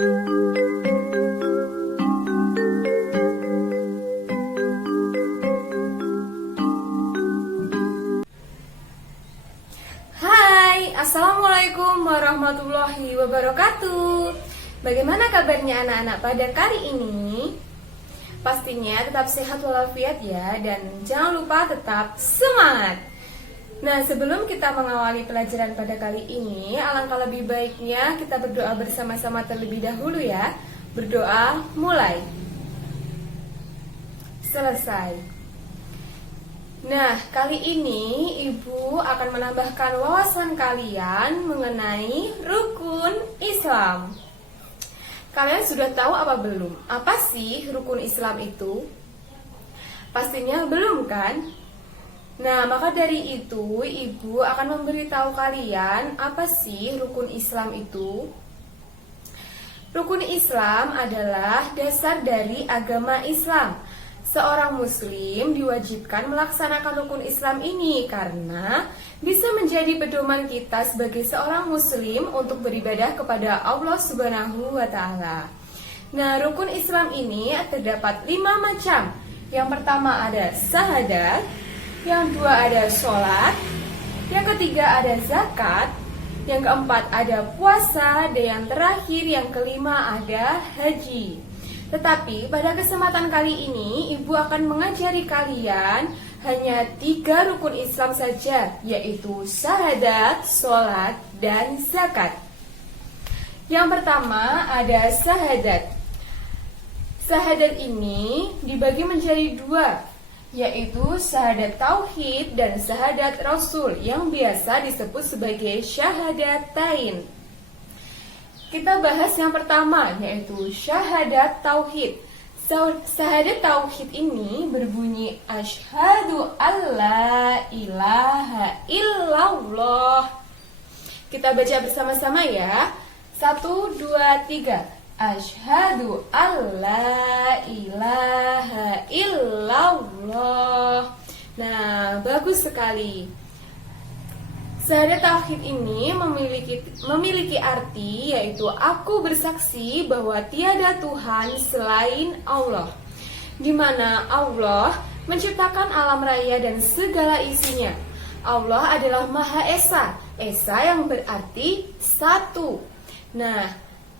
Hai, Assalamualaikum warahmatullahi wabarakatuh. Bagaimana kabarnya anak-anak pada kali ini? Pastinya tetap sehat walafiat ya, dan jangan lupa tetap semangat. Nah, sebelum kita mengawali pelajaran pada kali ini, alangkah lebih baiknya kita berdoa bersama-sama terlebih dahulu ya. Berdoa mulai. Selesai. Nah, kali ini Ibu akan menambahkan wawasan kalian mengenai rukun Islam. Kalian sudah tahu apa belum? Apa sih rukun Islam itu? Pastinya belum kan? Nah, maka dari itu Ibu akan memberitahu kalian apa sih rukun Islam itu. Rukun Islam adalah dasar dari agama Islam. Seorang muslim diwajibkan melaksanakan rukun Islam ini karena bisa menjadi pedoman kita sebagai seorang muslim untuk beribadah kepada Allah Subhanahu wa Ta'ala. Nah, rukun Islam ini terdapat 5 macam. Yang pertama ada syahadat, yang kedua ada sholat, yang ketiga ada zakat, yang keempat ada puasa, dan yang terakhir yang kelima ada haji. Tetapi pada kesempatan kali ini Ibu akan mengajari kalian hanya 3 rukun Islam saja, yaitu syahadat, sholat, dan zakat. Yang pertama ada syahadat. Syahadat ini dibagi menjadi 2, yaitu syahadat tauhid dan syahadat rasul yang biasa disebut sebagai syahadatain. Kita bahas yang pertama, yaitu syahadat tauhid. Syahadat tauhid ini berbunyi asyhadu alla ilaha illallah. Kita baca bersama-sama ya. 1, 2, 3. Asyhadu alla ilaha illallah. Nah, bagus sekali. Syahadat tauhid ini memiliki arti, yaitu aku bersaksi bahwa tiada Tuhan selain Allah, di mana Allah menciptakan alam raya dan segala isinya. Allah adalah Maha Esa. Esa yang berarti satu. Nah,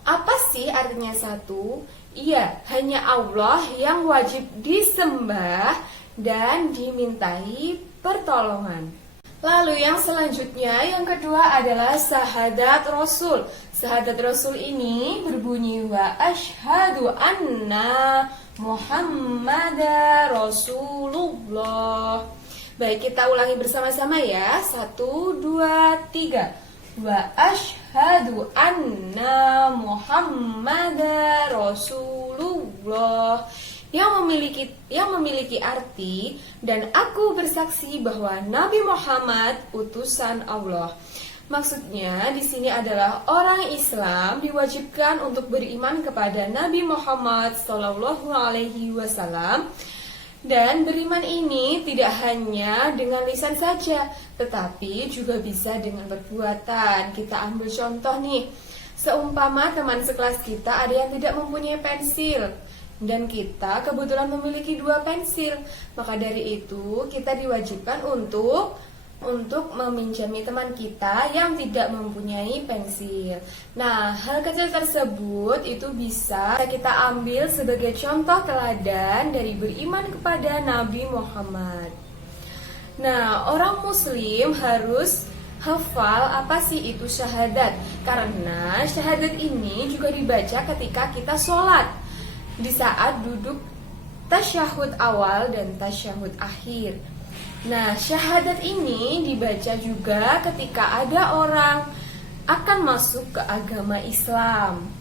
apa sih artinya satu? Iya, hanya Allah yang wajib disembah dan dimintai pertolongan. Lalu yang selanjutnya, yang kedua adalah syahadat rasul. Syahadat rasul ini berbunyi wa asyhadu anna Muhammadar Rasulullah. Baik, kita ulangi bersama-sama ya. 1, 2, 3. Wa asyhadu anna Muhammadar Rasulullah. Yang memiliki arti, dan aku bersaksi bahwa Nabi Muhammad utusan Allah. Maksudnya di sini adalah orang Islam diwajibkan untuk beriman kepada Nabi Muhammad SAW, dan beriman ini tidak hanya dengan lisan saja, tetapi juga bisa dengan perbuatan. Kita ambil contoh nih, seumpama teman sekelas kita ada yang tidak mempunyai pensil, dan kita kebetulan memiliki 2 pensil, maka dari itu kita diwajibkan untuk meminjami teman kita yang tidak mempunyai pensil. Nah, hal kecil tersebut itu bisa kita ambil sebagai contoh teladan dari beriman kepada Nabi Muhammad. Nah, orang muslim harus hafal apa sih itu syahadat, karena syahadat ini juga dibaca ketika kita sholat, di saat duduk tasyahud awal dan tasyahud akhir. Nah, syahadat ini dibaca juga ketika ada orang akan masuk ke agama Islam.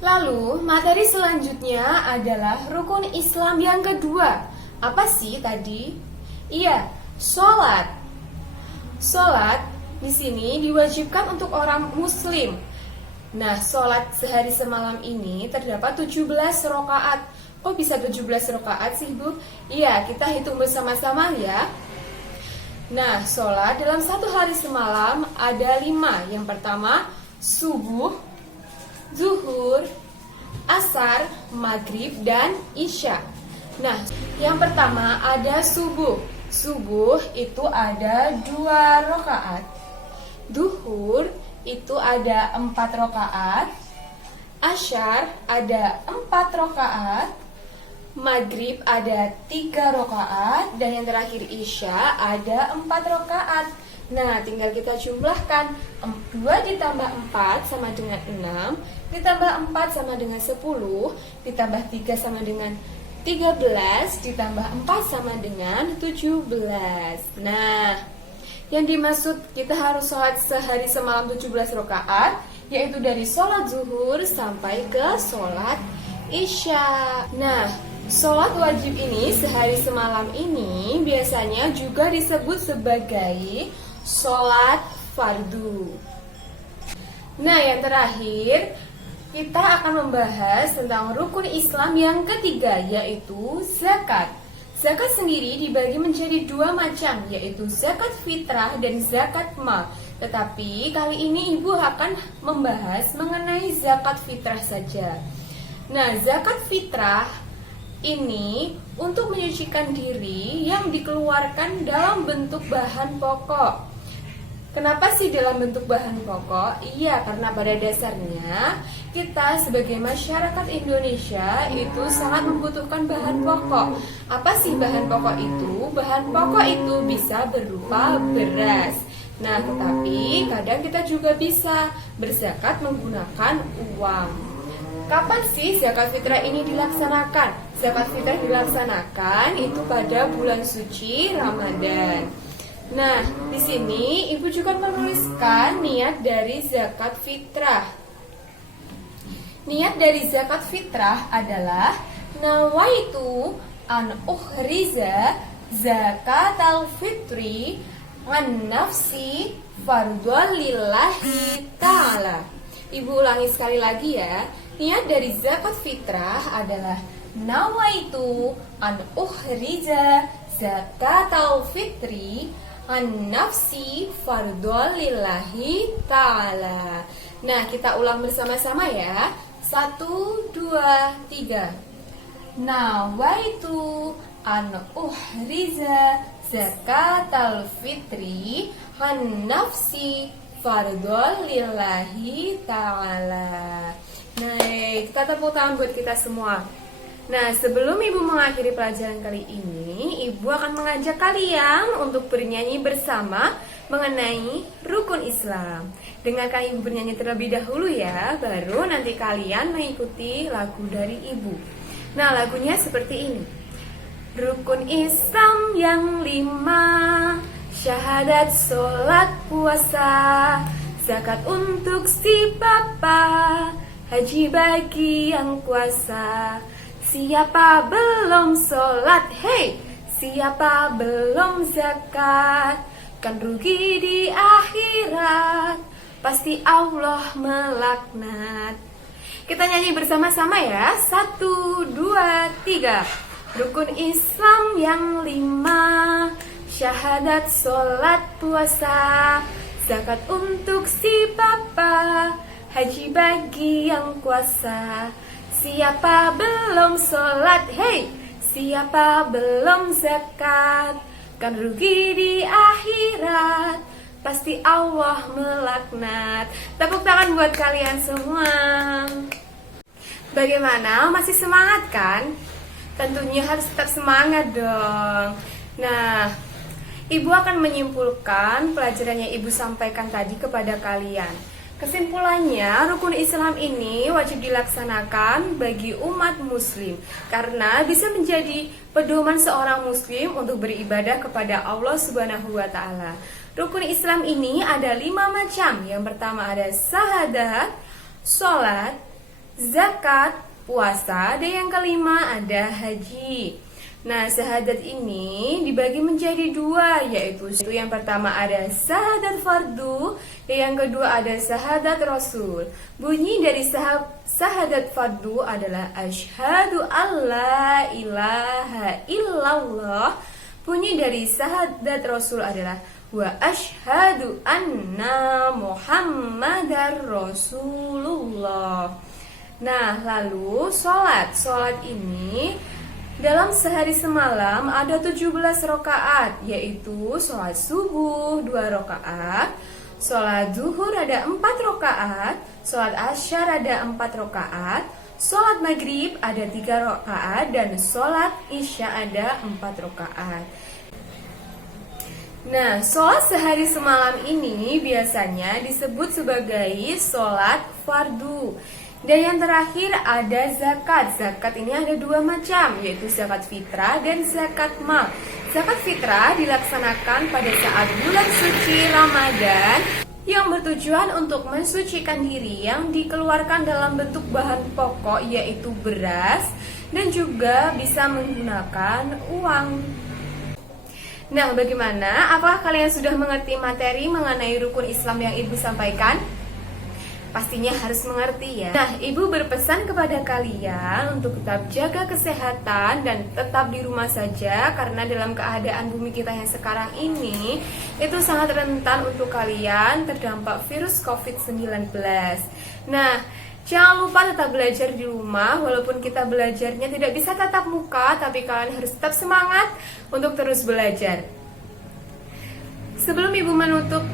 Lalu, materi selanjutnya adalah rukun Islam yang kedua. Apa sih tadi? Iya, sholat. Sholat di sini diwajibkan untuk orang muslim. Nah, sholat sehari semalam ini terdapat 17 rakaat. Kok bisa 17 rakaat sih, Bu? Iya, kita hitung bersama-sama ya. Nah, sholat dalam satu hari semalam ada 5. Yang pertama, subuh, zuhur, zuhur, asar, maghrib, dan isya. Nah, yang pertama ada subuh. Subuh itu ada 2 rakaat. Duhur itu ada 4 rakaat. Asyar ada 4 rakaat. Maghrib ada 3 rakaat. Dan yang terakhir isya ada 4 rakaat. Nah, tinggal kita jumlahkan. 2 ditambah 4 sama dengan 6, ditambah 4 sama dengan 10, ditambah 3 sama dengan 13, ditambah 4 sama dengan 17. Nah, yang dimaksud kita harus sholat sehari semalam 17 rakaat, yaitu dari sholat zuhur sampai ke sholat isya. Nah, sholat wajib ini sehari semalam ini biasanya juga disebut sebagai sholat fardu. Nah, yang terakhir kita akan membahas tentang rukun Islam yang ketiga, yaitu zakat. Zakat sendiri dibagi menjadi 2 macam, yaitu zakat fitrah dan zakat mal. Tetapi kali ini ibu akan membahas mengenai zakat fitrah saja. Nah, zakat fitrah ini untuk menyucikan diri yang dikeluarkan dalam bentuk bahan pokok. Kenapa sih dalam bentuk bahan pokok? Iya, karena pada dasarnya kita sebagai masyarakat Indonesia itu sangat membutuhkan bahan pokok. Apa sih bahan pokok itu? Bahan pokok itu bisa berupa beras. Nah, tetapi kadang kita juga bisa berzakat menggunakan uang. Kapan sih zakat fitrah ini dilaksanakan? Zakat fitrah dilaksanakan itu pada bulan suci Ramadan. Nah, di sini ibu juga menuliskan niat dari zakat fitrah. Niat dari zakat fitrah adalah nawaitu an uhriza zakatal fitri an nafsi fardhu lillahi ta'ala. Ibu ulangi sekali lagi ya. Niat dari zakat fitrah adalah nawaitu an uhriza zakatal fitri an nafsi fardhu lillahi ta'ala. Nah, kita ulang bersama-sama ya. 1, 2, 3. Nawaitu an uhriza zakatal fitri an nafsi fardhu lillahi ta'ala. Nah, kita tepuk tangan buat kita semua. Nah, sebelum ibu mengakhiri pelajaran kali ini, ibu akan mengajak kalian untuk bernyanyi bersama mengenai rukun Islam. Dengarkan ibu bernyanyi terlebih dahulu ya, baru nanti kalian mengikuti lagu dari ibu. Nah, lagunya seperti ini. Rukun Islam yang 5, syahadat, sholat, puasa, zakat untuk si papa, haji bagi yang kuasa. Siapa belum sholat, hei, siapa belum zakat, kan rugi di akhirat, pasti Allah melaknat. Kita nyanyi bersama-sama ya. 1, 2, 3. Rukun Islam yang 5, syahadat, sholat, puasa, zakat untuk si papa, haji bagi yang kuasa. Siapa belum sholat, hei, siapa belum zakat, kan rugi di akhirat, pasti Allah melaknat. Tepuk tangan buat kalian semua. Bagaimana? Masih semangat kan? Tentunya harus tetap semangat dong. Nah, ibu akan menyimpulkan pelajaran yang ibu sampaikan tadi kepada kalian. Kesimpulannya, rukun Islam ini wajib dilaksanakan bagi umat muslim karena bisa menjadi pedoman seorang muslim untuk beribadah kepada Allah Subhanahu wa taala. Rukun Islam ini ada 5 macam. Yang pertama ada syahadat, sholat, zakat, puasa, dan yang kelima ada haji. Nah, syahadat ini dibagi menjadi 2, yaitu yang pertama ada syahadat fardu, dan yang kedua ada syahadat rasul. Bunyi dari syahadat fardu adalah asyhadu alla ilaha illallah. Bunyi dari syahadat rasul adalah wa asyhadu anna muhammadar rasulullah. Nah, lalu sholat. Sholat ini dalam sehari semalam ada 17 rakaat, yaitu sholat subuh 2 rakaat, sholat zuhur ada 4 rakaat, sholat asyar ada 4 rakaat, sholat maghrib ada 3 rakaat, dan sholat isya ada 4 rakaat. Nah, sholat sehari semalam ini biasanya disebut sebagai sholat fardu. Dan yang terakhir ada zakat. Zakat ini ada 2 macam, yaitu zakat fitrah dan zakat mal. Zakat fitrah dilaksanakan pada saat bulan suci Ramadan yang bertujuan untuk mensucikan diri, yang dikeluarkan dalam bentuk bahan pokok yaitu beras, dan juga bisa menggunakan uang. Nah, bagaimana? Apakah kalian sudah mengerti materi mengenai rukun Islam yang Ibu sampaikan? Pastinya harus mengerti ya. Nah, Ibu berpesan kepada kalian untuk tetap jaga kesehatan dan tetap di rumah saja, karena dalam keadaan bumi kita yang sekarang ini itu sangat rentan untuk kalian terdampak virus COVID-19. Nah, jangan lupa tetap belajar di rumah. Walaupun kita belajarnya tidak bisa tatap muka, tapi kalian harus tetap semangat untuk terus belajar. Sebelum Ibu menutup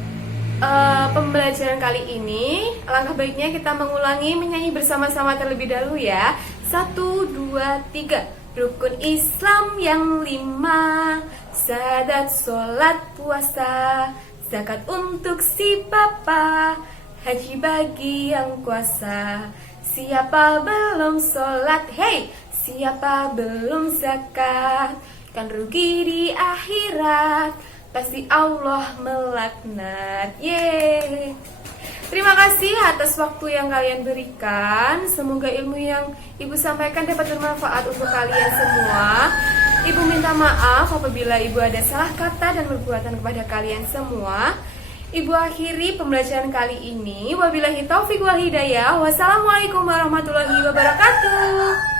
pembelajaran kali ini, alangkah baiknya kita mengulangi menyanyi bersama-sama terlebih dahulu ya. 1, 2, 3. Rukun Islam yang 5, syahadat, sholat, puasa, zakat untuk si papa, haji bagi yang kuasa. Siapa belum sholat, hey, siapa belum zakat, kan rugi di akhirat, pasti Allah melaknat. Yeay. Terima kasih atas waktu yang kalian berikan. Semoga ilmu yang Ibu sampaikan dapat bermanfaat untuk kalian semua. Ibu minta maaf apabila Ibu ada salah kata dan perbuatan kepada kalian semua. Ibu akhiri pembelajaran kali ini. Wabillahi taufiq wal hidayah. Wassalamualaikum warahmatullahi wabarakatuh.